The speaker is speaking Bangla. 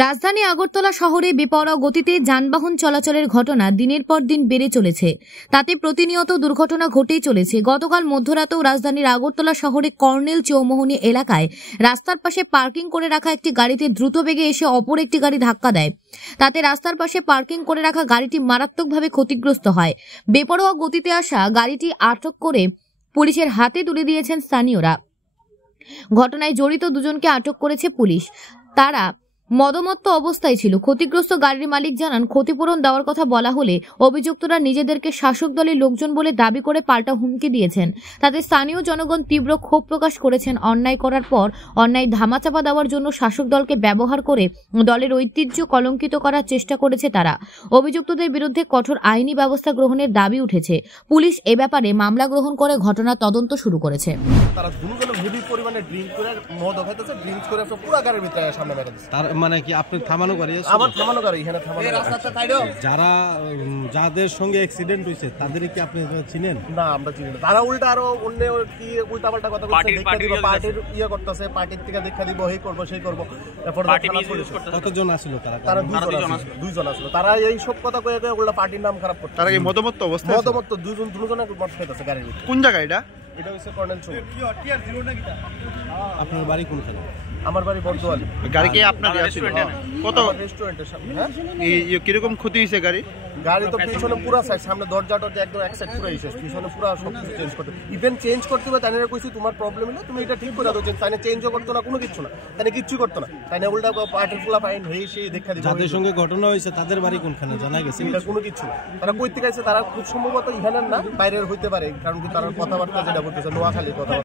রাজধানী আগরতলা শহরে বেপরোয়া গতিতে যানবাহন চলাচলের ঘটনা দিনের পর দিন বেড়ে চলেছে। তাতে প্রতিনিয়ত দুর্ঘটনা ঘটেই চলেছে। গতকাল মধ্যরাতেও রাজধানীর আগরতলা শহরে কর্নেল চৌমোহনী এলাকায় রাস্তার পাশে পার্কিং করে রাখা একটি গাড়িতে দ্রুত বেগে এসে অপর একটি গাড়ি ধাক্কা দেয়। তাতে রাস্তার পাশে পার্কিং করে রাখা গাড়িটি মারাত্মকভাবে ক্ষতিগ্রস্ত হয়। বেপরোয়া গতিতে আসা গাড়িটি আটক করে পুলিশের হাতে তুলে দিয়েছেন স্থানীয়রা। ঘটনায় জড়িত দুজনকে আটক করেছে পুলিশ। তারা মদমত্ত অবস্থায় ছিল। ক্ষতিগ্রস্ত গাড়ির মালিক জানান, ক্ষতিপূরণ দেওয়ার কথা বলা হলে অভিযুক্তরা নিজেদেরকে শাসক দলের লোকজন বলে দাবি করে পাল্টা হুমকি দিয়েছেন। তাতে স্থানীয় জনগণ তীব্র ক্ষোভ প্রকাশ করেছেন। অন্যায় করার পর অন্যায় ধামাচাপা দেওয়ার জন্য শাসক দলকে ব্যবহার করে দলের ঐতিহ্য কলঙ্কিত করার চেষ্টা করেছে তারা। অভিযুক্তদের বিরুদ্ধে কঠোর আইনি ব্যবস্থা গ্রহণের দাবি উঠেছে। পুলিশ এ ব্যাপারে মামলা গ্রহণ করে ঘটনার তদন্ত শুরু করেছে। তারা দুজনে হেভি পরিমাণে ড্রিঙ্ক করে মদ খাইতেছে, ড্রিঙ্ক করে পুরো গাড়ির ভিতরে সামনে মেরে দিচ্ছে। তার মানে কি আপনি থামানো গাড়ি? আমার থামানো গাড়ি, এখানে থামানো যারা যাদের সঙ্গে অ্যাক্সিডেন্ট হয়েছে তাদের কি আপনি চিনেন? না, আমরা চিনি না। তারা উল্টা আরো অন্য কি উল্টাপাল্টা কথা বলছে, পার্টির ইয়ে করতেছে, পার্টির থেকে দেখা দিব, এই করবো সেই করবো। তারপর কতজন আসলো? তারা দুইজন আসলো। তারা এই সব কথা কয়ে উল্টা পার্টির নাম খারাপ করতে। তারা কি মদমত্ত অবস্থা? মদমত্ত দুজনে মদ খাইতেছে গাড়ির ভিতরে। কোন জায়গা এটা? এটা হচ্ছে কর্নেল চৌক। আপনার বাড়ি কোনখানে? আমার বাড়ি বর্দোয়ালি। গাড়ি কি আপনার কত রেস্টুরেন্টের সামনে? কিরকম ক্ষতি হয়েছে গাড়ি? গাড়ি তো পিছনে পুরো সাইড, সামনে দরজাটা একদম এক সাইড পুরো এসে পিছনে পুরো সবকিছু চেঞ্জ করতে, ইভেন চেঞ্জ করতে হবে। তাই কইছি তোমার প্রবলেম হলে তুমি এটা ঠিক করে দাও। তাই চেঞ্জও করতো না, কোনো কিছু না, তাই কিচ্ছু করতো না। তাই উল্টা পার্টির ফুলা ফাইন হয়ে সেই দেখা দিবে। যাদের সঙ্গে ঘটনা হয়েছে তাদের বাড়ি কোনখানে জানা গেছে? এটা কোনো কিছু না। তারা কইতে গেছে, তারা খুব সম্ভবত ইহানের না বাইরের হইতে পারে, কারণ কি তারা কথাবার্তা যেটা বলতেছে নোয়াখালীর কথা।